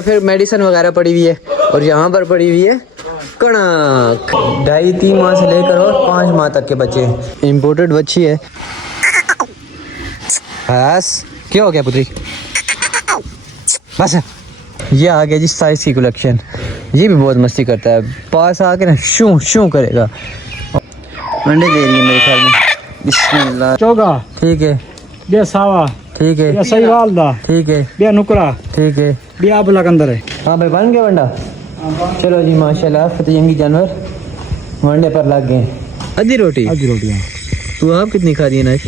फिर मेडिसिन वगैरह पड़ी हुई है और यहाँ पर पड़ी हुई है कणक। 2.5-3 माह से लेकर और 5 माह तक के बच्चे। इम्पोर्टेड बच्ची है। बस क्या हो गया पुत्री? बस ये आ गया जी साइज की कलेक्शन। ये भी बहुत मस्ती करता है, पास आके ना शू शू करेगा। अंडे दे रही है मेरे ख्याल में। बिस्मिल्लाह। चौगा ठीक है, बे सावा ठीक है, बे सहीवाल दा ठीक है, बे नुकरा ठीक है। बे आबला अंदर है। हाँ भाई बन गया वंडा। चलो जी माशाल्लाह फतेहंगी जानवर वंडे पर लग गए। आधी रोटी आधी रोटियां तू आप कितनी खा दी है नाश?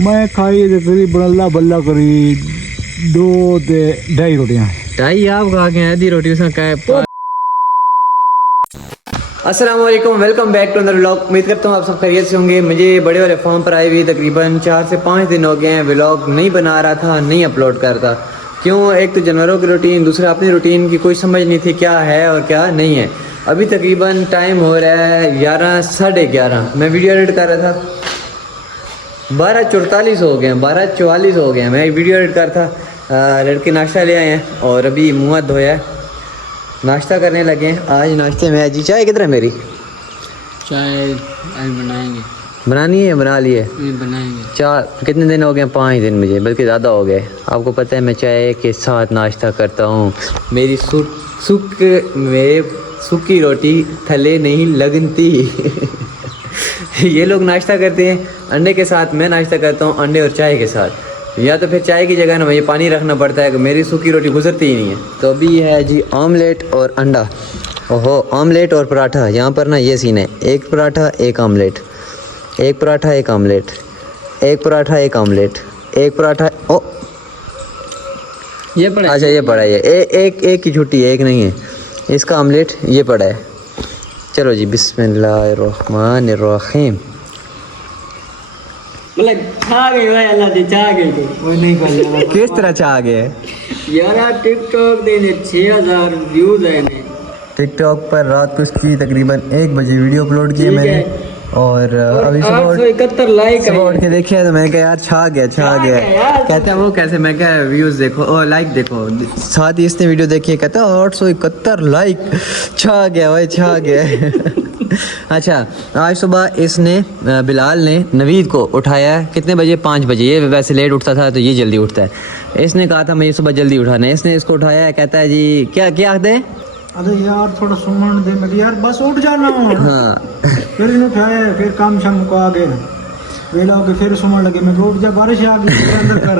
मैं खाई करीब बल्ला बल्ला करी 2-2.5 रोटियां। 2.5 आप खा गए, आधी रोटी उसने कहा। अस्सलाम वालेकुम, welcome back to another vlog. उम्मीद करता हूँ आप सब खैरियत से होंगे। मुझे बड़े वाले फॉर्म पर आए हुए तकरीबन 4 से 5 दिन हो गए हैं। व्लॉग नहीं बना रहा था, नहीं अपलोड कर रहा। क्यों? एक तो जानवरों की रूटीन, दूसरा अपनी रूटीन की कोई समझ नहीं थी क्या है और क्या नहीं है। अभी तकरीबन टाइम हो रहा है 11 साढ़े 11। मैं वीडियो एडिट कर रहा था, 12:44 हो गए हैं, 12:44 हो गए हैं। मैं वीडियो एडिट कर था। लड़के नाश्ता ले आए हैं और अभी मुँह हाथ धोया है, नाश्ता करने लगे हैं। आज नाश्ते में जी चाय किधर है मेरी? चाय आज बनाएंगे। बनानी है? बना लिए बनाएंगे। 4 कितने दिन हो गए? 5 दिन, मुझे बल्कि ज़्यादा हो गए। आपको पता है मैं चाय के साथ नाश्ता करता हूँ। मेरी सूखी रोटी थले नहीं लगती। ये लोग नाश्ता करते हैं अंडे के साथ, मैं नाश्ता करता हूँ अंडे और चाय के साथ। या तो फिर चाय की जगह ना मुझे पानी रखना पड़ता है कि मेरी सूखी रोटी गुजरती ही नहीं है। तो अभी है जी ऑमलेट और अंडा। ओहो, ऑमलेट और पराठा। यहाँ पर ना ये सीन है, एक पराठा एक ऑमलेट, एक पराठा एक ऑमलेट, एक पराठा एक ऑमलेट, एक पराठा। ओ ये पड़ा। अच्छा ये पड़ा है, एक की छुट्टी है, एक नहीं है। इसका ऑमलेट ये पड़ा है। चलो जी बिस्मिल्लाहिर्रहमानिर्रहीम। मतलब छा गई भाई, अल्लाह दी छा गई तो वो नहीं कर लिया। किस तरह चाह गए यार टिकटॉक देने 6000 व्यूज आए ने। टिकटॉक पर रात को इसकी तकरीबन 1 बजे वीडियो अपलोड की है मैंने और अभी सुबह 871 लाइक सुबह उठ के देखिए तो मैंने कहा यार छा गया। कहते हैं वो कैसे? मैं क्या व्यूज़ देखो और लाइक देखो, साथ ही इसने वीडियो देखी है, कहता है 871 लाइक। छा गया भाई, छा गया। अच्छा, आज सुबह इसने बिलाल ने नवीद को उठाया है कितने बजे? 5 बजे। ये वैसे लेट उठता था तो ये जल्दी उठता है। इसने कहा था मुझे सुबह जल्दी उठाना है, इसने इसको उठाया है। कहता है जी क्या क्या आखते हैं? अरे यार थोड़ा सुमन दे, मैं यार बस उठ जाना। हाँ फिर इन्हें उठाया, फिर काम शाम को आ गए, वेला हो गए, फिर सुमन लगे। मैं उठ जा, बारिश आ गई अंदर कर।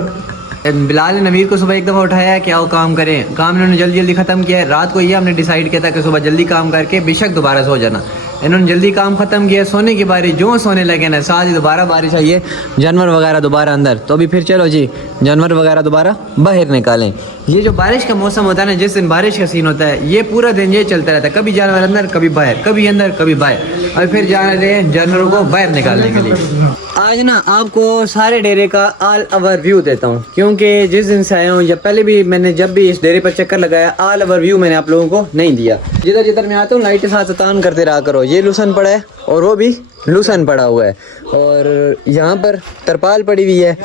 बिलाल ने नवीर को सुबह एक दफ़ा उठाया है, क्या वो काम करें। काम इन्होंने जल्दी जल्दी ख़त्म किया है। रात को ये हमने डिसाइड किया था कि सुबह जल्दी काम करके बेशक दोबारा सो जाना। इन्होंने जल्दी काम ख़त्म किया। सोने की बारी, जो सोने लगे ना साथ ही दोबारा बारिश आई है, जानवर वगैरह दोबारा अंदर। तो अभी फिर चलो जी जानवर वगैरह दोबारा बाहर निकालें। ये जो बारिश का मौसम होता है ना, जिस दिन बारिश का सीन होता है, ये पूरा दिन ये चलता रहता है। कभी जानवर अंदर, कभी बाहर, कभी अंदर, कभी बाहर। और फिर जा रहे हैं जानवरों को बाहर निकालने के लिए। आज ना आपको सारे डेरे का ऑल ओवर व्यू देता हूँ, क्योंकि जिस दिन से आया हूँ या पहले भी मैंने जब भी इस डेरे पर चक्कर लगाया, ऑल ओवर व्यू मैंने आप लोगों को नहीं दिया। जिधर जिधर मैं आता हूँ लाइट के साथ तान करते रहा करो। ये लूसन पड़ा है और वो भी लूसन पड़ा हुआ है। और यहाँ पर तरपाल पड़ी हुई है,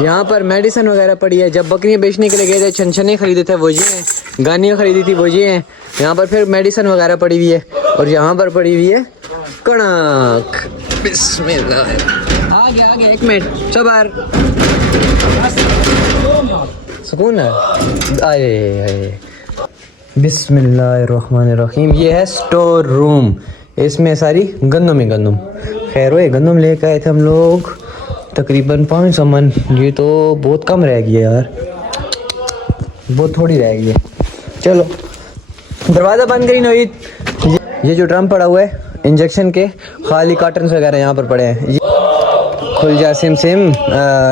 यहाँ पर मेडिसिन वगैरह पड़ी है। जब बकरियाँ बेचने के लिए गए थे, छनछने खरीदे थे वो ये हैं, गानियाँ खरीदी थी वो ये हैं। यहाँ पर फिर मेडिसिन वगैरह पड़ी हुई है और यहाँ पर पड़ी हुई है कणक। बिस्मिल्लाह। आगे 1 मिनट सबर, सुकून है। आए बिस्मिल्लाहिर्रहमानिर्रहीम। ये है स्टोर रूम, इसमें सारी गंदम ही गंदम। खैर वो गंदम लेकर आए थे हम लोग तकरीबन 500 मन। ये तो बहुत कम रह गया यार, बहुत थोड़ी रह गई है। चलो दरवाज़ा बंद करी नवीद। ये जो ड्रम पड़ा हुआ है इंजेक्शन के, खाली कार्टन वगैरह यहाँ पर पड़े हैं। ये खुल जा सिम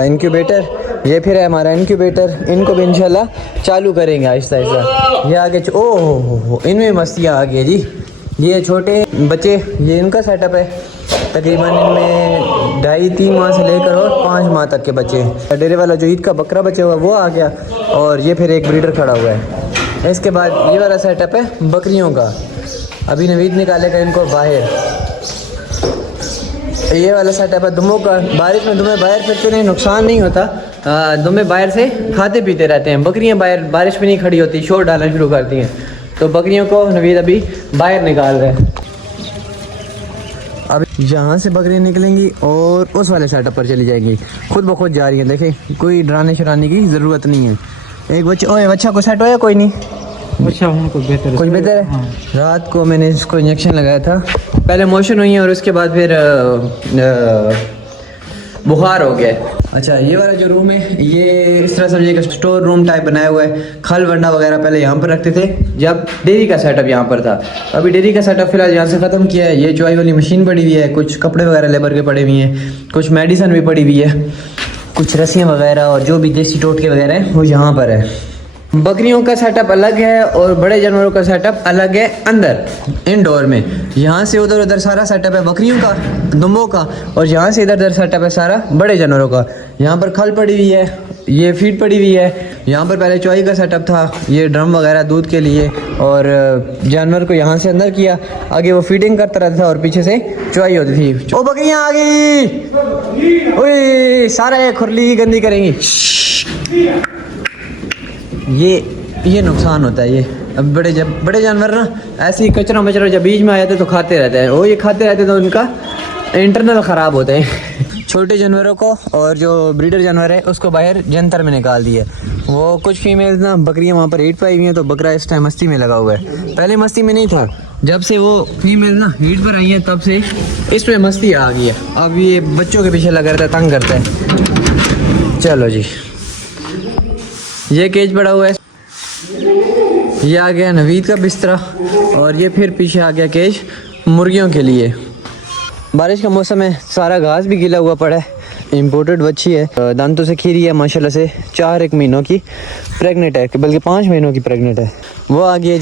इंक्यूबेटर। ये फिर है हमारा इंक्यूबेटर। इनको भी इंशाल्लाह चालू करेंगे आहिस्ता आहिस्ता। ये आगे ओह इनमें मस्तियाँ आ गई जी। ये छोटे बच्चे, ये इनका सेटअप है। तकरीबन इनमें 2.5-3 माह से लेकर और 5 माह तक के बच्चे हैं। डेरे वाला जो ईद का बकरा बचा हुआ वो आ गया और ये फिर एक ब्रीडर खड़ा हुआ है। इसके बाद ये वाला सेटअप है बकरियों का। अभी नवीद निकालेगा इनको बाहर। ये वाला सेटअप है दुमों का। बारिश में दुमें बाहर फिरते नहीं, नुकसान नहीं होता, दुम्बे बाहर से खाते पीते रहते हैं। बकरियां बाहर बारिश में नहीं खड़ी होती, शोर डालना शुरू करती हैं, तो बकरियों को नवीद अभी बाहर निकाल रहे हैं। अब यहाँ से बकरियां निकलेंगी और उस वाले सेटअप पर चली जाएंगी, खुद ब खुद जा रही हैं। देखें, कोई डराने शराने की ज़रूरत नहीं है। एक बच्चा, ओए बच्चा को सेट होया कोई नहीं? अच्छा हूँ कुछ बेहतर कुछ बेहतर है। हाँ। रात को मैंने इसको इंजेक्शन लगाया था, पहले मोशन हुई है और उसके बाद फिर बुखार हो गया है। अच्छा, ये वाला जो रूम है ये इस तरह समझिएगा स्टोर रूम टाइप बनाया हुआ है। खल वंडा वगैरह पहले यहाँ पर रखते थे जब डेयरी का सेटअप यहाँ पर था। अभी डेयरी का सेटअप फिलहाल यहाँ से ख़त्म किया है। ये चॉई वाली मशीन पड़ी हुई है, कुछ कपड़े वगैरह लेबर के पड़े हुए हैं, कुछ मेडिसन भी पड़ी हुई है, कुछ रस्सियाँ वगैरह और जो भी देसी टोटके वगैरह हैं वो यहाँ पर है। बकरियों का सेटअप अलग है और बड़े जानवरों का सेटअप अलग है अंदर इंडोर में। यहाँ से उधर उधर सारा सेटअप है बकरियों का, दुम्बों का, और यहाँ से इधर उधर सेटअप है सारा बड़े जानवरों का। यहाँ पर खल पड़ी हुई है, ये फीड पड़ी हुई है। यहाँ पर पहले चॉई का सेटअप था, ये ड्रम वगैरह दूध के लिए, और जानवर को यहाँ से अंदर किया, आगे वो फीडिंग करता रहता था और पीछे से चॉई होती थी। ओ बकरियाँ आ गई, ओए सारा खुरली गंदी करेंगी। ये नुकसान होता है। ये अब बड़े जानवर ना ऐसे ही कचरा मचरा जब बीच में आ जाते तो खाते रहते हैं, वो ये खाते रहते तो उनका इंटरनल ख़राब होते हैं। छोटे जानवरों को और जो ब्रीडर जानवर है उसको बाहर जंतर में निकाल दिए। वो कुछ फीमेल्स ना बकरियां वहाँ पर हीट पाई हुई हैं, तो बकरा इस टाइम मस्ती में लगा हुआ है। पहले मस्ती में नहीं था, जब से वो फीमेल ना हीट पर आई है तब से इसमें मस्ती आ गई है। अब ये बच्चों के पीछे लगा रहता है, तंग करता है। चलो जी, ये केज पड़ा हुआ है, ये आ गया नवीद का बिस्तरा, और ये फिर पीछे आ गया केज मुर्गियों के लिए। बारिश का मौसम है, सारा घास भी गीला हुआ पड़ा है। इम्पोर्टेड बच्ची है, दांतों से खीरी है माशाल्लाह से, 4 महीनों की प्रेग्नेंट है, बल्कि 5 महीनों की प्रेग्नेंट है। वो आ गई है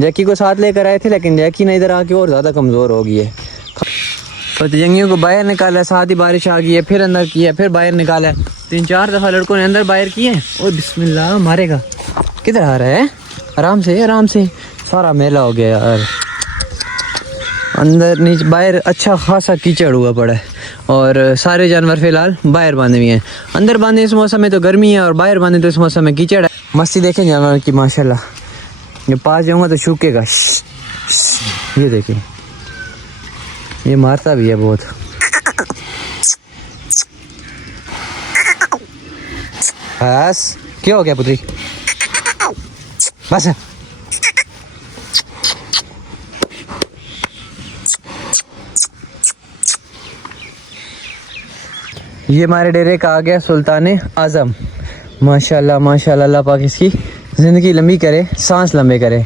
जैकी को साथ लेकर आए थे, लेकिन जैकी ना इधर आके और ज़्यादा कमज़ोर हो गई है। तो जंगियों को बाहर निकाला, साथ ही बारिश आ गई है, फिर अंदर किया, फिर बाहर निकाला। 3-4 दफ़ा लड़कों ने अंदर बाहर किए। ओ बिस्मिल्लाह, मारेगा। किधर आ रहा है? आराम से, सारा मेला हो गया यार। अंदर नीचे बाहर अच्छा खासा कीचड़ हुआ पड़ा है, और सारे जानवर फिलहाल बाहर बांधे हुए हैं। अंदर बांधे इस मौसम में तो गर्मी है, और बाहर बांधे तो इस मौसम में कीचड़ है। मस्ती देखें जानवर की माशाल्लाह। ये पास जाऊँगा तो सूखेगा। ये देखिए, ये मारता भी है बहुत। बस क्या हो गया पुत्री? बस ये हमारे डेरे का आ गया सुल्तान आज़म। माशाल्लाह माशाल्लाह, अल्लाह पाक इसकी ज़िंदगी लंबी करे, सांस लंबे करे।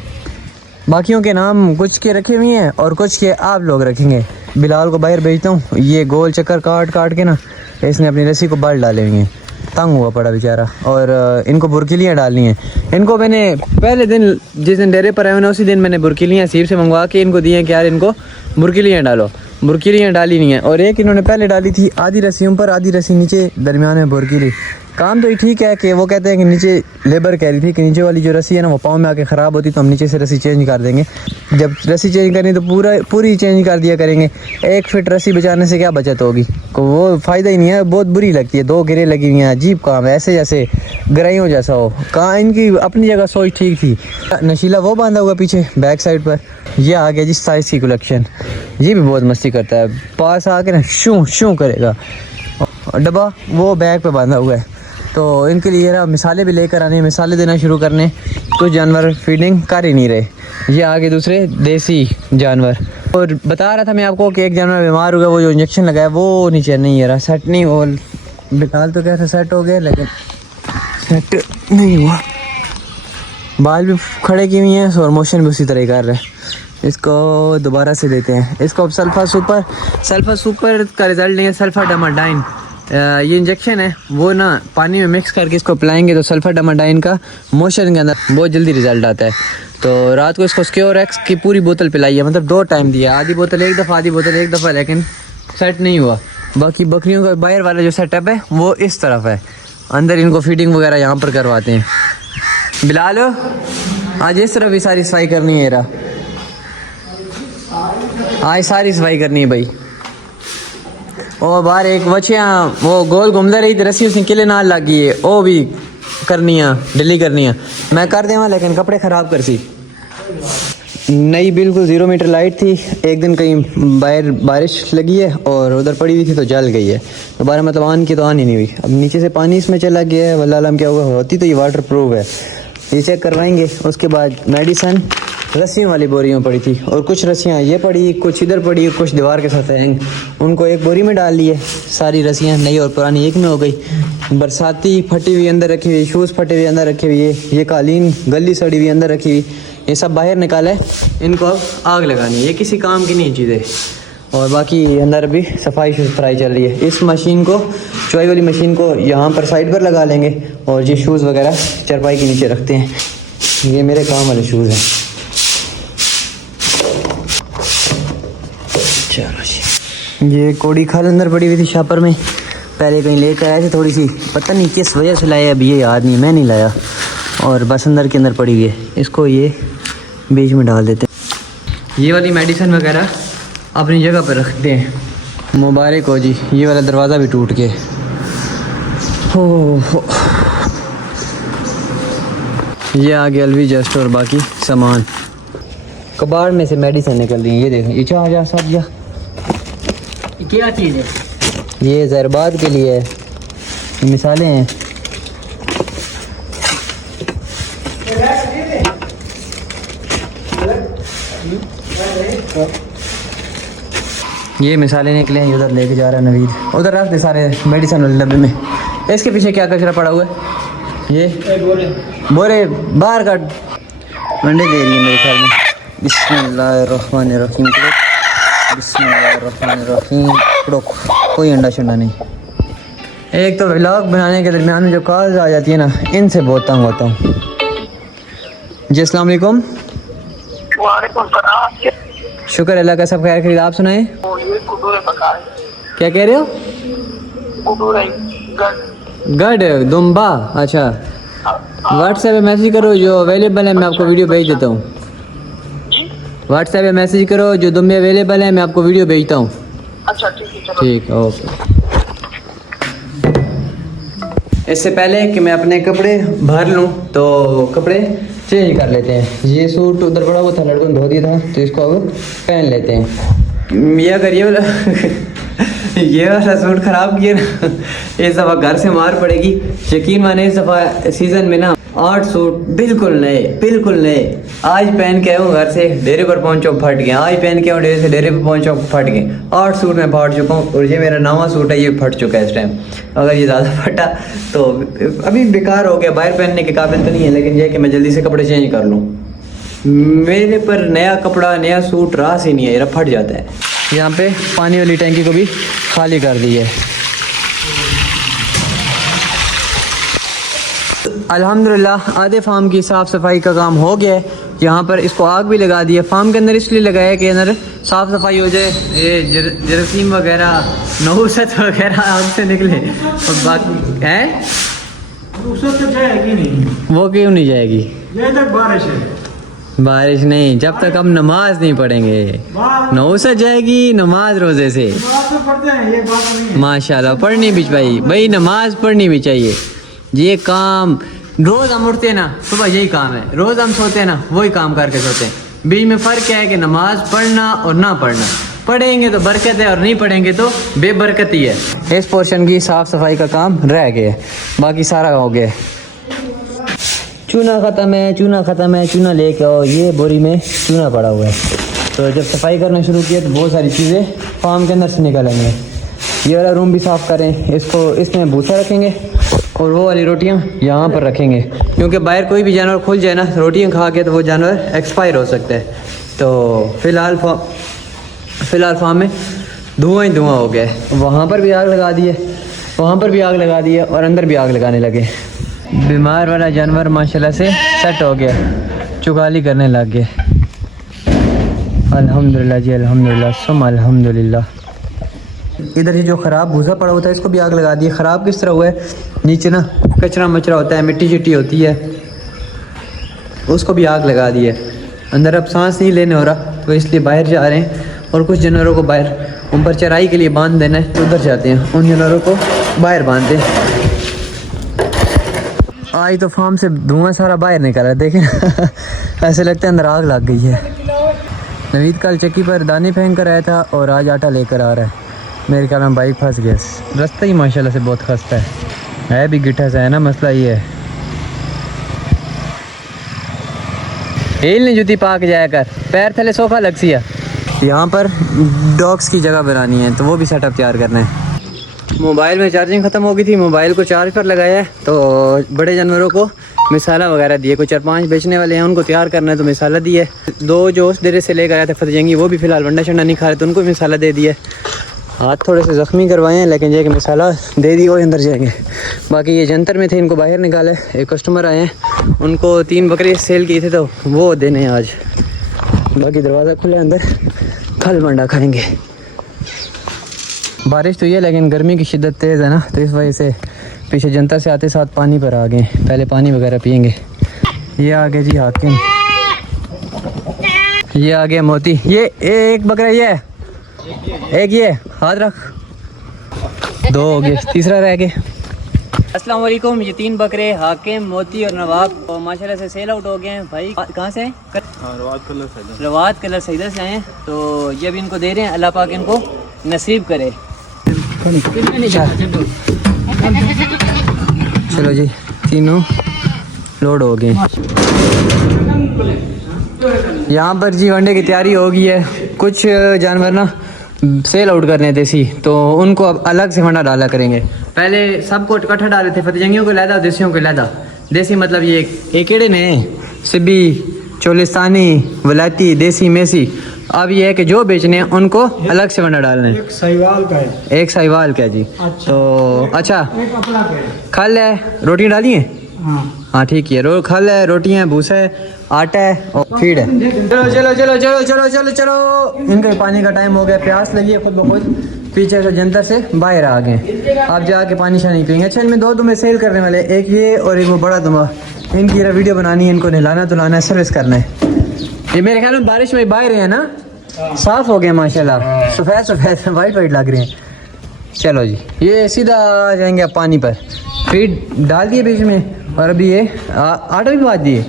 बाकियों के नाम कुछ के रखे हुए हैं और कुछ के आप लोग रखेंगे। बिलाल को बाहर भेजता हूँ, ये गोल चक्कर काट के ना इसने अपनी रस्सी को बाल डाले हुए हैं, तंग हुआ पड़ा बेचारा। और इनको बुरकिलियाँ डालनी हैं। इनको मैंने पहले दिन जिस दिन डेरे पर आए ना उसी दिन मैंने बुरकिलियाँ सीप से मंगवा के इनको दी हैं कि यार इनको बुरकिलियाँ डालो। बुरकिलियाँ डाली नहीं है, और एक इन्होंने पहले डाली थी आधी रस्सियों पर, आधी रस्सी नीचे, दरमियान में बुरकिली। काम तो ये ठीक है कि वो कहते हैं कि नीचे लेबर कह रही थी कि नीचे वाली जो रस्सी है ना वो पाँव में आके ख़राब होती, तो हम नीचे से रस्सी चेंज कर देंगे। जब रस्सी चेंज करनी तो पूरी चेंज कर दिया करेंगे। 1 फीट रस्सी बचाने से क्या बचत होगी? वो फ़ायदा ही नहीं है, बहुत बुरी लगती है। 2 गिरे लगी हुई हैं, अजीब काम है, ऐसे जैसे गराइयों जैसा हो। कहाँ इनकी अपनी जगह सोच ठीक थी। नशीला वो बांधा हुआ पीछे बैक साइड पर। ये आ गया जिस साइज़ की कलेक्शन, ये भी बहुत मस्ती करता है, पास आके ना शू करेगा। डब्बा वो बैग पे बांधा हुआ है, तो इनके लिए ना मिसालें भी लेकर आने, मिसालें देना शुरू करने। कुछ जानवर फीडिंग कर ही नहीं रहे। ये आगे दूसरे देसी जानवर। और बता रहा था मैं आपको कि एक जानवर बीमार हो गया, वो जो इंजेक्शन लगाया वो नीचे नहीं आ रहा, सेट नहीं। और बिलाल तो कैसे सेट हो गया, लेकिन सेट नहीं हुआ। बाल भी खड़े किए हुए हैं और मोशन भी उसी तरह कर रहे हैं। इसको दोबारा से देते हैं। इसको अब सल्फा सुपर का रिज़ल्ट नहीं है, सल्फा डामाडाइन ये इंजेक्शन है, वो ना पानी में मिक्स करके इसको पिलाएंगे तो सल्फर डामाडाइन का मोशन के अंदर बहुत जल्दी रिजल्ट आता है। तो रात को इसको स्क्योरेक्स की पूरी बोतल पिलाई है, मतलब 2 टाइम दिया, आधी बोतल एक दफ़ा, लेकिन सेट नहीं हुआ। बाकी बकरियों का बाहर वाला जो सेटअप है वो इस तरफ है, अंदर इनको फीडिंग वगैरह यहाँ पर करवाते हैं। बिलाल आज इस तरफ भी सारी सफाई करनी है, आज सारी सफाई करनी है भाई। और बाहर एक बच्चियाँ वो गोल घूमते रही थी, रस्सी उसने किले नाल लग गई है, वो भी करनी है, डिली करनी है। मैं कर देवा लेकिन कपड़े ख़राब कर सी। नई बिल्कुल 0 मीटर लाइट थी, एक दिन कहीं बाहर बारिश लगी है और उधर पड़ी हुई थी तो जल गई है। दोबारा मतलब ऑन की तो ऑन ही नहीं हुई। अब नीचे से पानी इसमें चला गया है, वल्लाह आलम क्या हुआ, होती तो ये वाटर प्रूफ है, ये चेक करवाएंगे। उसके बाद मेडिसन रस्सियों वाली बोरियों पड़ी थी और कुछ रस्सियाँ ये पड़ी, कुछ इधर पड़ी, कुछ दीवार के साथ हैंग, उनको एक बोरी में डाल लिए। सारी रस्सियाँ नई और पुरानी एक में हो गई। बरसाती फटी हुई अंदर रखी हुई, शूज़ फटे हुए अंदर रखे हुए, ये कालीन गली सड़ी हुई अंदर रखी हुई, ये सब बाहर निकाला है। इनको अब आग लगानी है, ये किसी काम की नहीं चीज़ें। और बाकी अंदर भी सफाई सुथराई चल रही है। इस मशीन को, चॉई वाली मशीन को यहाँ पर साइड पर लगा लेंगे और ये शूज़ वगैरह चारपाई के नीचे रखते हैं। ये मेरे काम वाले शूज़ हैं। चलो जी, ये कोड़ी खाल अंदर पड़ी हुई थी शापर में, पहले कहीं लेकर आए थे थोड़ी सी, पता नहीं किस वजह से लाया, अब ये याद नहीं, मैं नहीं लाया, और बस अंदर के अंदर पड़ी हुई है। इसको ये बीच में डाल देते हैं। ये वाली मेडिसिन वगैरह अपनी जगह पर रखते हैं। मुबारक हो जी, ये वाला दरवाज़ा भी टूट के हो। ये आ गया अलविजा स्टोर, बाकी सामान कबाड़ में से मेडिसिन निकल रही है। ये देखो, ये चाह जा सब जा, क्या चीज़ है? ये जहरबाद के लिए है, मिसालें हैं। ये मिसालें निकले हैं, उधर लेके जा रहा है नवीद, उधर रख दे सारे मेडिसिन वाले डब्बे में। इसके पीछे क्या कचरा पड़ा हुआ है? ये बोरे बाहर काट, अंडे दे रही है मेरे ख्याल में। बिस्मिल्लाहिर्रहमानिर्रहीम, बिस्मिल्लाहिर्रहमानिर्रहीम। कोई अंडा शंडा नहीं। एक तो व्लॉग बनाने के दरमियान में जो कॉल्स आ जाती है ना, इनसे बहुत तंग होता हूँ। जी अस्सलाम वालेकुम। वालेकुम सलाम। शुक्र अल्लाह का, सब खैर खैरियत, आप सुनाएं। क्या कह रहे हो? गढ़ दुम्बा, अच्छा। व्हाट्सएप पे मैसेज करो, जो अवेलेबल है मैं आपको वीडियो भेज देता हूँ। व्हाट्सएप पे मैसेज करो, जो दुम्बे अवेलेबल है मैं आपको वीडियो भेजता हूँ। अच्छा ठीक है, चलो ठीक है, ओके। इससे पहले कि मैं अपने कपड़े भर लूँ तो कपड़े चेंज कर लेते हैं। ये सूट उधर पड़ा हुआ था, लड़कों ने धो दिया था, तो इसको अब पहन लेते हैं। ये अगर ये वाला ये वाला सूट ख़राब किया ना, इस दफ़ा घर से मार पड़ेगी। यकीन माने इस दफ़ा सीज़न में ना 8 सूट बिल्कुल नए आज पहन के आया हूँ, घर से डेरे पर पहुँचो फट गए। आज पहन के आऊँ डेरे से डेरे पर पहुँचो फट गए। 8 सूट मैं फाड़ चुका हूँ और ये मेरा नवा सूट है, ये फट चुका है इस टाइम। अगर ये ज़्यादा फटा तो अभी बेकार हो गया, बाहर पहनने के काबिल तो नहीं है, लेकिन ये कि मैं जल्दी से कपड़े चेंज कर लूँ। मेरे पर नया कपड़ा, नया सूट रास ही नहीं है, ये फट जाता है। यहाँ पे पानी वाली टैंकी को भी खाली कर दी है। अल्हम्दुलिल्लाह आधे फार्म की साफ़ सफाई का काम हो गया है। यहाँ पर इसको आग भी लगा दी है। फार्म के अंदर इसलिए लगाया कि अंदर साफ़ सफाई हो जाए, ये जरासीम वगैरह, नहुसत वगैरह आग से निकले। और बाकी है उससे तो जाएगी नहीं, वो क्यों नहीं जाएगी? ये तक बारिश है। बारिश नहीं, जब तक हम नमाज नहीं पढ़ेंगे। नहुसत जाएगी नमाज रोज़े से। बात तो पढ़ते हैं, ये बात नहीं है। माशाल्लाह पढ़नी भी भाई नमाज पढ़नी भी चाहिए। ये काम रोज़ हम उठते हैं ना, सुबह यही काम है, रोज़ हम सोते हैं ना, वही काम करके सोते हैं। बीच में फ़र्क क्या है कि नमाज पढ़ना और ना पढ़ना। पढ़ेंगे तो बरकत है और नहीं पढ़ेंगे तो बेबरकती है। इस पोर्शन की साफ़ सफाई का काम रह गया, बाकी सारा हो गया। चूना ख़त्म है, चूना लेके आओ। ये बोरी में चूना पड़ा हुआ है, तो जब सफाई करना शुरू किया तो बहुत सारी चीज़ें फार्म के अंदर से निकलेंगे। ये वाला रूम भी साफ़ करें, इसको इसमें भूसा रखेंगे और वो वाली रोटियां यहाँ पर रखेंगे, क्योंकि बाहर कोई भी जानवर खुल जाए ना रोटियां खा के तो वो जानवर एक्सपायर हो सकता है। तो फ़िलहाल फार्म में धुआं ही धुआं हो गया है। वहाँ पर भी आग लगा दी है, वहाँ पर भी आग लगा दी है और अंदर भी आग लगाने लगे। बीमार वाला जानवर माशाल्लाह से सेट हो गया, चुगाली करने लग गया। अल्हम्दुलिल्लाह जी, अल्हम्दुलिल्लाह सुम अल्हम्दुलिल्लाह। इधर ही जो ख़राब भूसा पड़ा होता है इसको भी आग लगा दी है। ख़राब किस तरह हुआ है, नीचे ना कचरा मचरा होता है, मिट्टी चिट्टी होती है, उसको भी आग लगा दी है। अंदर अब सांस नहीं लेने हो रहा, तो इसलिए बाहर जा रहे हैं और कुछ जानवरों को बाहर ऊपर चराई के लिए बांध देना है तो उधर जाते हैं, उन जानवरों को बाहर बांधते हैं। आज तो फार्म से धुआं सारा बाहर निकल रहा है, देखें ना ऐसे लगता है अंदर आग लग गई है। नवीद कल चक्की पर दाने फेंक कर आया था और आज आटा लेकर आ रहा है। मेरे ख्याल में बाइक फंस गया, रास्ता ही माशाल्लाह से बहुत खस्ता है भी गिट्ठा सा है ना, मसला ये है। हेल ने जूती पाक जाया कर, पैर थले सोफा लग सी है। यहाँ पर डॉग्स की जगह बनानी है तो वो भी सेटअप तैयार करना है। मोबाइल में चार्जिंग ख़त्म हो गई थी, मोबाइल को चार्ज पर लगाया है तो बड़े जानवरों को मिसाला वगैरह दिए, कोई 4-5 बेचने वाले हैं उनको तैयार करना है तो मिसाला दिए। 2 जो उस डेरे से लेकर आए थे फतेहजंगी वो भी फ़िलहाल वंडा शंडा नहीं खा रहे तो उनको मिसाला दे दिए। हाथ थोड़े से ज़ख्मी करवाए हैं लेकिन ये कि मिसाला दे दी वो अंदर जाएंगे। बाकी ये जंतर में थे, इनको बाहर निकाले। एक कस्टमर आए हैं, उनको 3 बकरे सेल किए थे तो वो देने आज। बाकी दरवाज़ा खुले, अंदर कल वंडा खाएँगे। बारिश तो ये लेकिन गर्मी की शिद्दत तेज़ है ना तो इस वजह से पीछे जनता से आते साथ पानी पर आ गए, पहले पानी वगैरह पियेंगे। ये आ गए जी हाकिम, ये आ गया मोती। ये एक बकरा ये है, एक ये हाथ रख, 2 हो गए, तीसरा रह गया। अस्सलाम वालेकुम। ये 3 बकरे हाकिम, मोती और नवाब तो माशाल्लाह से सेल आउट हो गए हैं। भाई कहाँ से हैं? रवात कलर सईदा से आए हैं तो ये भी इनको दे रहे हैं, अल्लाह पाक इनको नसीब करे। चलो जी, तीनों लोड हो गए। यहाँ पर जी वनडे की तैयारी हो गई है। कुछ जानवर ना सेल आउट करने देसी तो उनको अब अलग से वंडा डाला करेंगे। पहले सबको इकट्ठा डाले थे, फतेहजंगियों को लहदा, देसियों को लहदा। देसी मतलब ये केड़े ने सिब्बी, चोलिस्तानी, वलायती, देसी, मेसी। अब ये है कि जो बेचने हैं उनको अलग से वंडा डालना है। एक साहिवाल का है, एक साहिवाल का जी। अच्छा। तो अच्छा, एक अपना का है। खल है, रोटी डाली है? हाँ ठीक है, खल है, रोटी है, भूसा है, आटा है और फीड है। चलो चलो चलो चलो चलो चलो चलो, इनके पानी का टाइम हो गया, प्यास लगी है खुद ब खुद। पीछे से जनता से बाहर आ गए, आप जाके पानी शानी पियेंगे। अच्छा, इनमें 2 दुम्बे सेल करने वाले, एक ये और एक वो बड़ा दुम्बा। इनकी वीडियो बनानी है, इनको नहलाना धुलाना है, सर्विस करना है। ये मेरे ख्याल में बारिश में बाहर है ना, साफ हो गए माशाल्लाह, सफ़ेद सफ़ेद वाइट वाइट लग रहे हैं। चलो जी, ये सीधा आ जाएंगे अब पानी पर। फीड डाल दिए बीच में और अभी ये आटा भी बात दिए,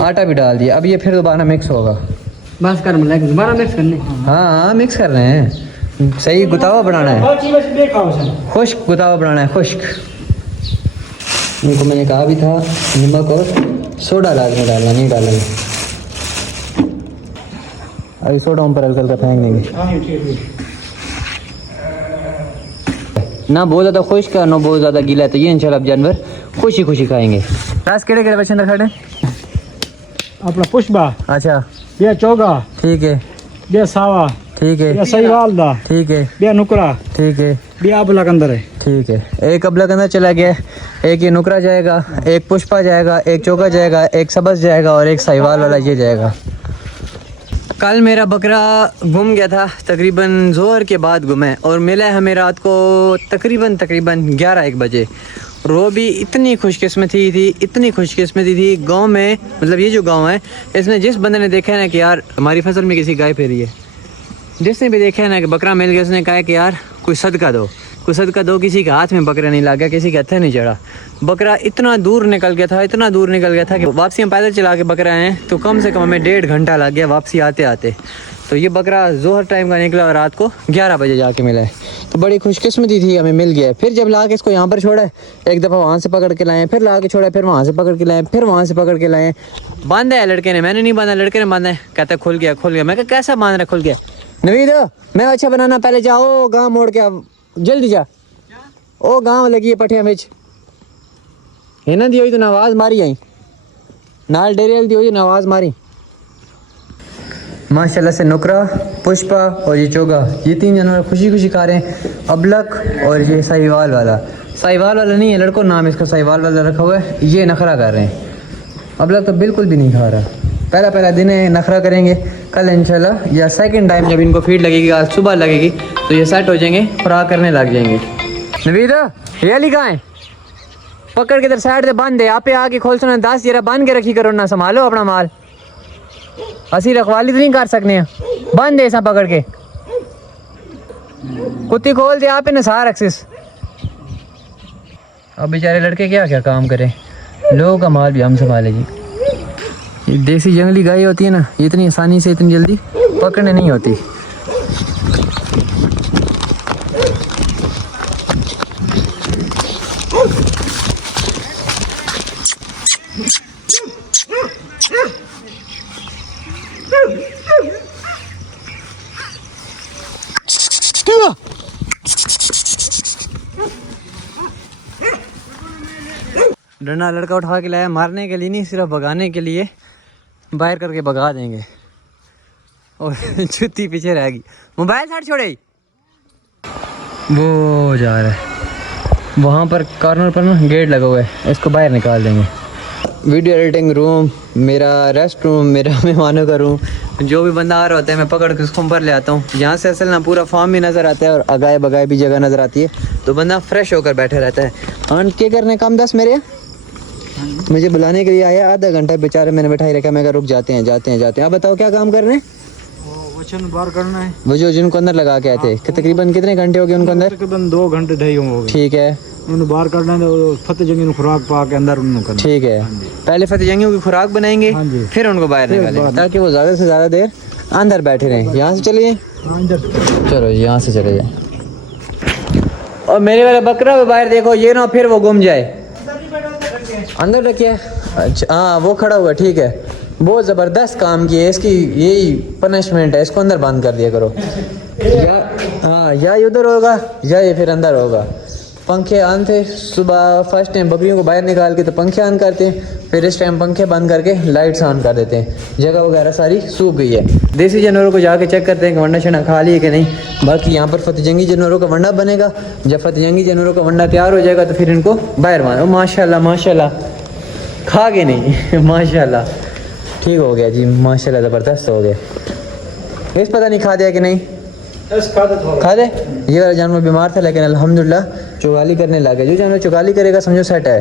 आटा भी डाल दिया। अब ये फिर दोबारा मिक्स होगा। बस कर दोबारा मिक्स करने। हाँ मिक्स कर रहे हैं, सही गुतावा बनाना है, खुश्क गुतावा बनाना है, खुश्क। इनको मैंने कहा भी था नमक और सोडा लाजमी डालना, नहीं डालना। अभी सोडा ऊपर हल्का हल्का फेंक देंगे, ना बहुत ज़्यादा खुश्क है ना बहुत ज़्यादा गीला है, तो ये इंशाल्लाह जानवर खुशी खुशी खाएंगे। रास केड़े केड़े बच्चे अंदर खड़े? अपना पुष्पा, अच्छा ये चौगा, ठीक है, ये सावा, ठीक है, ये साहिवाल दा, ठीक है, ये नुकरा, ठीक है, ये अबला के अंदर है, ठीक है। एक अबला के अंदर चला गया, एक ये नुकरा जाएगा, एक पुष्पा जाएगा, एक चौका जाएगा, एक सबस जाएगा और एक साहिवाल वाला ये जाएगा। कल मेरा बकरा गुम गया था, तकरीबन ज़ोहर के बाद गुम है और मिला है हमें रात को तकरीबन 11-1 बजे। और वो भी इतनी खुशकिस्मती थी, इतनी खुशकिस्मती थी। गांव में मतलब ये जो गांव है इसमें जिस बंदे ने देखा है ना कि यार हमारी फसल में किसी गाय फेरी है, जिसने भी देखा है ना कि बकरा मिल गया, उसने कहा है कि यार कोई सदका दो, कोई सदका दो। किसी के हाथ में बकरा नहीं लग गया, किसी के हथे नहीं चढ़ा। बकरा इतना दूर निकल गया था, इतना दूर निकल गया था कि वापसी हम पैदल चला के बकरा आए तो कम से कम हमें 1.5 घंटा लग गया वापसी आते आते। तो ये बकरा ज़ोहर टाइम का निकला और रात को 11 बजे जाके मिला है। तो बड़ी खुशकिस्मती थी, हमें मिल गया। फिर जब ला के इसको यहाँ पर छोड़ा, एक दफ़ा वहाँ से पकड़ के लाए, फिर ला के छोड़ा, फिर वहाँ से पकड़ के लाए, फिर वहाँ से पकड़ के लाए। बांधा है लड़के ने, मैंने नहीं बांधा, लड़के ने बांधा है। कहता खुल गया खुल गया। मैं कहा कैसा बांध रहा खुल गया? नवीद मैं अच्छा बनाना, पहले जाओ गाँव मोड़ के, जल्दी जा। ओ गाँव लगी है पठिया बिच है ना, दी हुई तो आवाज़ मारी आई नाल डेरियल दी हुई आवाज़ मारी। माशाल्लाह से नुकरा, पुष्पा और ये चोगा, ये 3 जानवर खुशी खुशी खा रहे हैं। अबलक और ये साहिवाल वाला, साहिवाल वाला नहीं है लड़कों नाम इसका साहिवाल वाला रखा हुआ है, ये नखरा कर रहे हैं। अबलक तो बिल्कुल भी नहीं खा रहा, पहला दिन है, नखरा करेंगे। कल इंशाल्लाह या सेकंड टाइम जब इनको फीड लगेगी, आज सुबह लगेगी तो ये सेट हो जाएंगे, खुराक करने लग जाएंगे। नवीद ये अली कहाँ है? पकड़ के इधर साइड से बांध दे, आप आके खोल सुना 10 जरा बांध के रखी करो ना, संभालो अपना माल। असी रखवाली तो नहीं कर सकने, बांध दे ऐसा पकड़ के। कुत्ती खोल दे आप इन्हें सार एक्सेस। अब बेचारे लड़के क्या क्या काम करें, लोगों का माल भी हम संभाले जी। ये देसी जंगली गाय होती है ना, ये इतनी आसानी से इतनी जल्दी पकड़ने नहीं होती। डंडा लड़का उठा के लाया, मारने के लिए नहीं, सिर्फ भगाने के लिए। बाहर करके भगा देंगे और जुत्ती पीछे रहेगी। मोबाइल साइड छोड़े, वो जा रहा है वहाँ पर कॉर्नर पर ना, गेट लगा हुआ है, इसको बाहर निकाल देंगे। वीडियो एडिटिंग रूम, मेरा रेस्ट रूम, मेरा मेहमानों का रूम, जो भी बंदा आ रहा होता है मैं पकड़ के उसको ऊपर ले आता हूँ। यहाँ से असल ना पूरा फार्म भी नज़र आता है और अगाए बगाए भी जगह नज़र आती है, तो बंदा फ्रेश होकर बैठा रहता है। आंट के करने काम 10 मेरे मुझे बुलाने के लिए आया, आधा घंटा बेचारे मैंने बैठाई रखा। मैं कहा रुक जाते हैं जाते हैं जाते हैं। आप बताओ क्या काम कर रहे हैं? वचन बार करना है, वो जो जिनको अंदर लगा के आए थे, तकरीबन कितने घंटे हो गए उनको अंदर? तकरीबन 2 घंटे ढाई हो गए। ठीक है, उन्हें बाहर करना है तो फतेह जंगी ने खुराक पा के अंदर उन्होंने करना। ठीक है, पहले फतेह जंगियों की खुराक बनाएंगे, हाँ जी। फिर उनको बाहर निकालेंगे ताकि वो ज़्यादा से ज़्यादा देर अंदर बैठे रहें। यहाँ से चलिए, चलो जी यहाँ से चले जाए। और मेरे वाला बकरा भी बाहर देखो, ये ना फिर वो गुम जाए। अंदर रखिए। अच्छा हाँ, वो खड़ा हुआ, ठीक है। बहुत ज़बरदस्त काम किया, इसकी यही पनिशमेंट है, इसको अंदर बंद कर दिया करो। हाँ, या उधर होगा या ये फिर अंदर होगा। पंखे ऑन थे सुबह, फर्स्ट टाइम बकरियों को बाहर निकाल के तो पंखे ऑन करते हैं, फिर इस टाइम पंखे बंद करके लाइट्स ऑन कर देते हैं। जगह वगैरह सारी सूख गई है। देसी जानवरों को जाके चेक करते हैं कि वंडा शंडा खा लिए कि नहीं। बाकी यहाँ पर फतेह जंगी जानवरों का वंडा बनेगा। जब फतेह जंगी जानवरों का वंडा तैयार हो जाएगा तो फिर इनको बाहर मारो। माशाल्लाह माशाल्लाह, खा के नहीं माशाल्लाह ठीक हो गया जी, माशाल्लाह ज़बरदस्त हो गया। इस पता नहीं खा दिया कि नहीं? खा दे। ये वाला जानवर बीमार था लेकिन अल्हम्दुलिल्लाह चुगाली करने लगे। जो जानवर चुगाली करेगा समझो सेट है,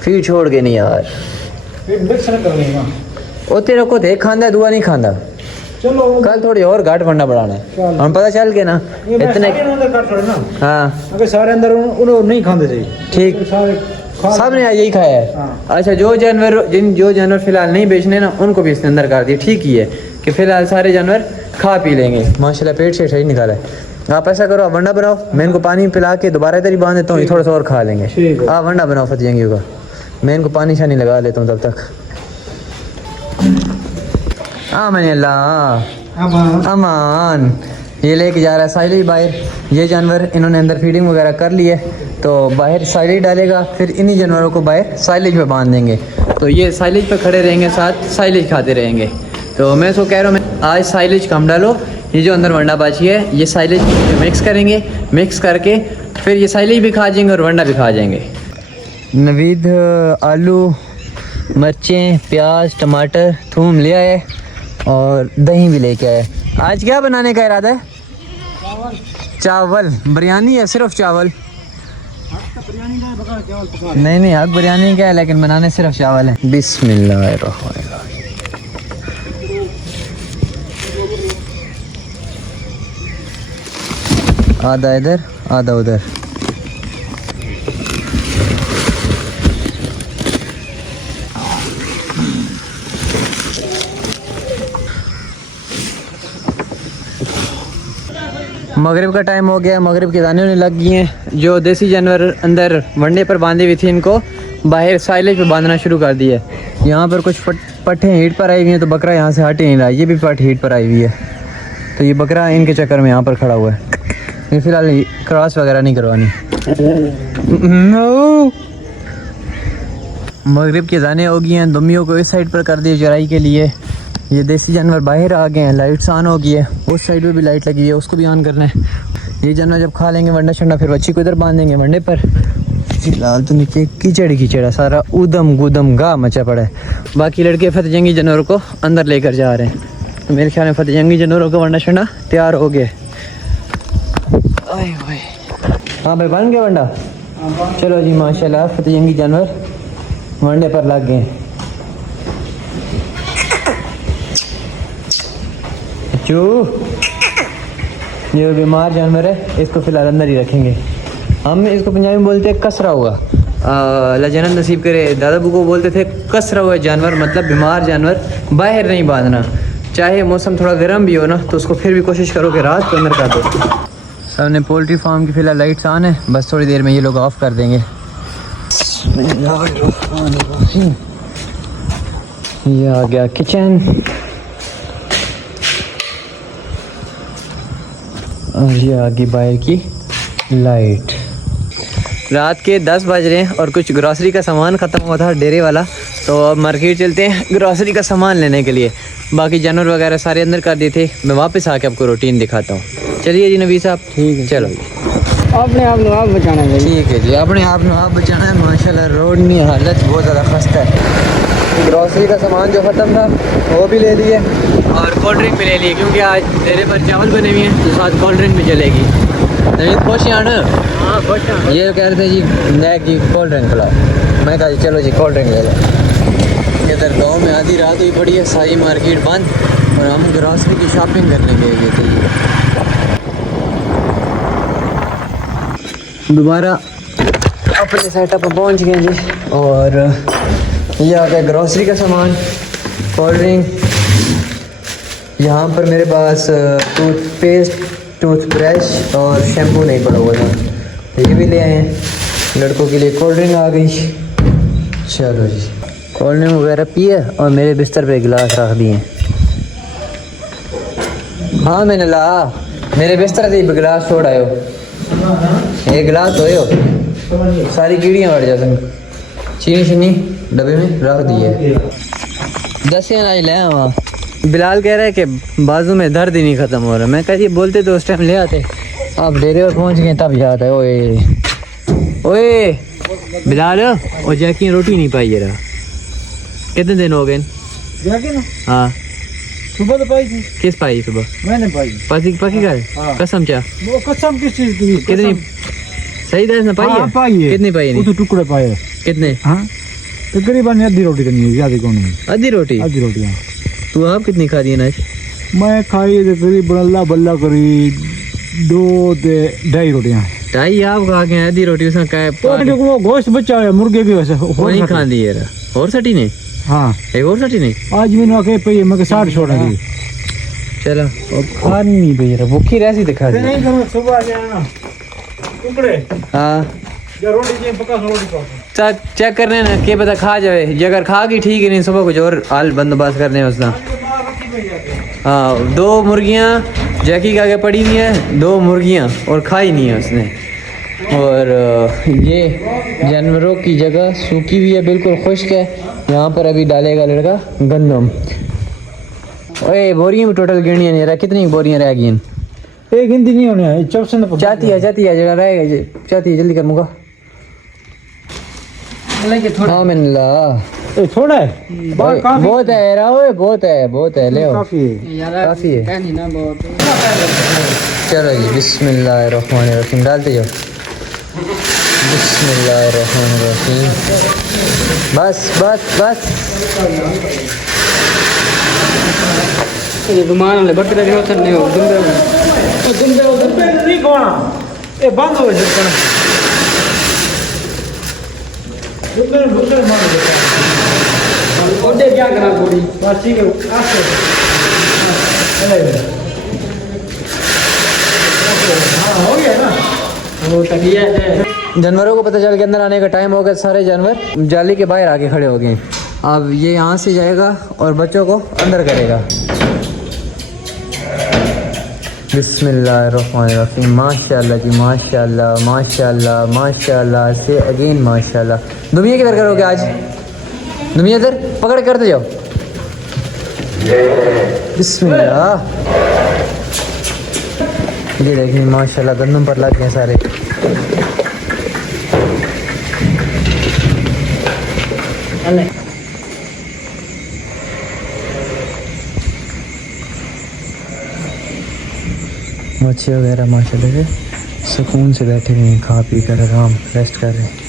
फिर छोड़ के नहीं यार। वो तेरे को देख खांदा, दुआ नहीं खांदा। चलो कल थोड़ी और घाट फंडा बढ़ाना है, हम पता चल के ना इतने। हाँ अगर सारे अंदर उन्होंने नहीं खाते चाहिए, ठीक, सारे सब ने यही खाया है। हाँ। अच्छा, जो जानवर फिलहाल नहीं बेचने ना, उनको भी इसने अंदर कर दिया। ठीक ही है कि फिलहाल सारे जानवर खा पी लेंगे। माशाल्लाह पेट से सही निकाला है। आप ऐसा करो, आप वंडा बनाओ, मैं इनको पानी पिला के दोबारा इधर ही बांध देता हूँ, ये थोड़ा सा और खा लेंगे। आप वंडा बनाओ फतेह जंगी का, मैं इनको पानी शानी लगा लेता हूँ तब तक। आमान अल्लाह अमान। ये लेके जा रहा है साइलेज बाहर। ये जानवर इन्होंने अंदर फीडिंग वगैरह कर ली है, तो बाहर साइलेज डालेगा, फिर इन्हीं जानवरों को बाहर साइलेज पे बांध देंगे। तो ये साइलेज पे खड़े रहेंगे, साथ साइलेज खाते रहेंगे। तो मैं सो कह रहा हूँ, मैं आज साइलेज कम डालो। ये जो अंदर वंडा बाची है, ये साइलेज मिक्स करेंगे, मिक्स करके फिर ये साइलेज भी खा जाएंगे और वंडा भी खा जाएंगे। नवीद आलू, मिर्चें, प्याज, टमाटर, थूम ले आए और दही भी लेके आए। आज क्या बनाने का इरादा है? चावल। बिरयानी है, सिर्फ चावल? नहीं नहीं, हक बिरयानी क्या है, लेकिन बनाने सिर्फ चावल है। बिस्मिल्लाहिर्रहमानिर्रहीम। आधा इधर आधा उधर। मगरिब का टाइम हो गया, मगरिब की दाने होने लग गई हैं। जो देसी जानवर अंदर वंडे पर बांधे हुए थे, इनको बाहर साइलेज पे बांधना शुरू कर दिया। यहाँ पर कुछ पट्टे हीट पर आई हुई हैं, तो बकरा यहाँ से हट ही नहीं रहा। ये भी पट हीट पर आई हुई है, तो ये बकरा इनके चक्कर में यहाँ पर खड़ा हुआ है। ये फिलहाल क्रॉस वगैरह नहीं करवानी। मगरिब की दाने हो गई हैं, दुम्मियों को इस साइड पर कर दिए चराई के लिए। ये देसी जानवर बाहर आ गए हैं, लाइट्स ऑन हो गई है। उस साइड पे भी लाइट लगी है, उसको भी ऑन करना है। ये जानवर जब खा लेंगे वंडा शंडा, फिर बच्ची को इधर बांध देंगे वंडे पर। फिलहाल तो नीचे कीचड़ ही कीचड़ है, सारा उदम गुदम गा मचा पड़ा है। बाकी लड़के फतेह जंगी जानवरों को अंदर लेकर जा रहे हैं, तो मेरे ख्याल में फतेह जंगी जानवरों का वंडा शंडा तैयार हो गया। हाँ भाई, बन गया वंडा। चलो जी माशाल्लाह, फतेह जंगी जानवर वंडे पर लग गए। चू ये बीमार जानवर है, इसको फिलहाल अंदर ही रखेंगे। हम इसको पंजाबी में बोलते हैं कसरा हुआ। अल्लाह जन्नत नसीब करे। दादा बू को बोलते थे कसरा हुआ जानवर, मतलब बीमार जानवर बाहर नहीं बांधना। चाहे मौसम थोड़ा गर्म भी हो ना, तो उसको फिर भी कोशिश करो कि रात को अंदर कर दो। सामने पोल्ट्री फार्म की फिलहाल लाइट्स ऑन है, बस थोड़ी देर में ये लोग ऑफ कर देंगे। ये आ गया किचन और ये आ गई बाहर की लाइट। रात के 10 बज रहे हैं और कुछ ग्रॉसरी का सामान ख़त्म हुआ था डेरे वाला, तो अब मार्केट चलते हैं ग्रॉसरी का सामान लेने के लिए। बाकी जानवर वगैरह सारे अंदर कर दिए थे, मैं वापस आके आपको रूटीन दिखाता हूँ। चलिए जी नबी साहब, ठीक है, चलो अपने आप आप बचाना है। ठीक है जी, अपने आप बचाना है। माशाल्लाह रोड में हालत बहुत ज़्यादा खस्ता है। ग्रॉसरी का सामान जो ख़त्म था वो भी ले लिए और कोल्ड ड्रिंक भी ले लिए, क्योंकि आज डेरे पर चावल बने हुए हैं, तो साथ कोल्ड ड्रिंक भी चलेगी। नवीद खुश आना? हाँ खुश हैं। ये कह रहे थे जी नैक जी कोल्ड ड्रिंक खिलाओ। मैं कहा जी चलो जी कोल्ड ड्रिंक ले लो। इधर गाँव में आधी रात हुई पड़ी है, सारी मार्केट बंद और हम ग्रॉसरी की शॉपिंग करने गए थे जी। दोबारा अपने सेटअप पर पहुंच गए जी और ये आ गया ग्रॉसरी का सामान, कोल्ड ड्रिंक। यहाँ पर मेरे पास टूथपेस्ट, टूथब्रश और शैम्पू नहीं पड़ा हुआ था, तो ये भी ले आए हैं। लड़कों के लिए कोल्ड ड्रिंक आ गई। चलो जी कोल्ड ड्रिंक वगैरह पिए और मेरे बिस्तर पे गिलास रख दिए। हाँ मैंने ला मेरे बिस्तर से गिलास छोड़ आयो, एक गिलास धोए हो, सारी कीड़ियाँ बढ़ जाती। चीनी चीनी डब्बे में रख दिए। 10 आज ले आवा। बिलाल कह रहा है कि बाजू में दर्द ही नहीं ख़त्म हो रहा। मैं कह जी बोलते तो उस टाइम ले आते, आप डेरे पर पहुंच गए तब याद है। ओए ओए बिलाल, और जैकी रोटी नहीं पाई जरा, कितने दिन हो गए? हाँ सुबह तो पाई थी। किस पाई सुबह? मैंने पाई। पकी का हाँ। कसम क्या? वो कसम किस चीज की? कितनी सही तरह से पाई है? पाई है। कितनी पाई है? वो तो टुकड़े पाए हैं। कितने? हाँ तकरीबन आधी रोटी करनी है, ज्यादा कौन है? आधी रोटी? आधी रोटी। हाँ तू आप कितनी खा दी है आज? मैं खाई तकरीबन अल्लाह बल्ला करी 2-2.5 रोटियाँ। 2.5 आप खा के आधी रोटी उसमें क्या वो गोश्त बचा है मुर्गे की वजह से वही खा दी है। और सटी नहीं? हाँ एक और सटी नहीं? आज मैंने आके पे मैं 60 छोड़ा दी। चलो खा नहीं पी रहा, भूखी रहती दिखा दी। नहीं करो सुबह आ जाना टुकड़े। हाँ रोटी चाहिए पका रोटी पाओ। चेक करने ना के पता खा जाए, जे अगर खा गई ठीक है, नहीं सुबह कुछ और हाल बंदोबस्त करने हैं उसका। हाँ 2 मुर्गियाँ जैकी के आगे पड़ी हुई हैं, 2 मुर्गियाँ और खाई नहीं है उसने। और ये जानवरों की जगह सूखी हुई है, बिल्कुल खुश्क है। यहाँ पर अभी डालेगा लड़का गंदम। ओए बोरियाँ भी टोटल गिरनी नहीं रहा, कितनी बोरियाँ रह गई हैं? एक हिंदी नहीं होने है चौसन चाहती है जगह रहेगा, चाहती है जल्दी कर मुका। हाँ मैंने ला थोड़ा है बहुत है राव, बहुत है ले काफी है। काफी है। कहनी ना बहुत। चलो जी बिस्मिल्लाहिर्रहमानिर्रहीम डालते जाओ। बिस्मिल्लाहिर्रहमानिर्रहीम। बस बस बस। ये रुमाल वाले बट रहे होते नहीं हो दुंबे नहीं कोना ए बंद हो जाता है। दुंबे भूखे मार देता है। ओडे क्या करा पूरी बस ठीक है आस्ते हाँ हो गया ना। वो तकिया है। जानवरों को पता चल के अंदर आने का टाइम हो गया, सारे जानवर जाली के बाहर आके खड़े हो गए। अब ये यहाँ से जाएगा और बच्चों को अंदर करेगा। बिस्मिल्लाहिर्रहमानिर्रहीम। माशाल्लाह जी माशाल्लाह माशाल्लाह माशाल्लाह से अगेन माशाल्लाह। दुनिया किधर करोगे आज? दुनिया इधर पकड़ करते जाओ। बिस्मिल्लाह। ये देखिए माशाल्लाह गंदम पर लग गए सारे। मच्छी वगैरह माशाल्लाह से सुकून से बैठे हुए हैं, खा पी कर आराम रेस्ट कर रहे हैं।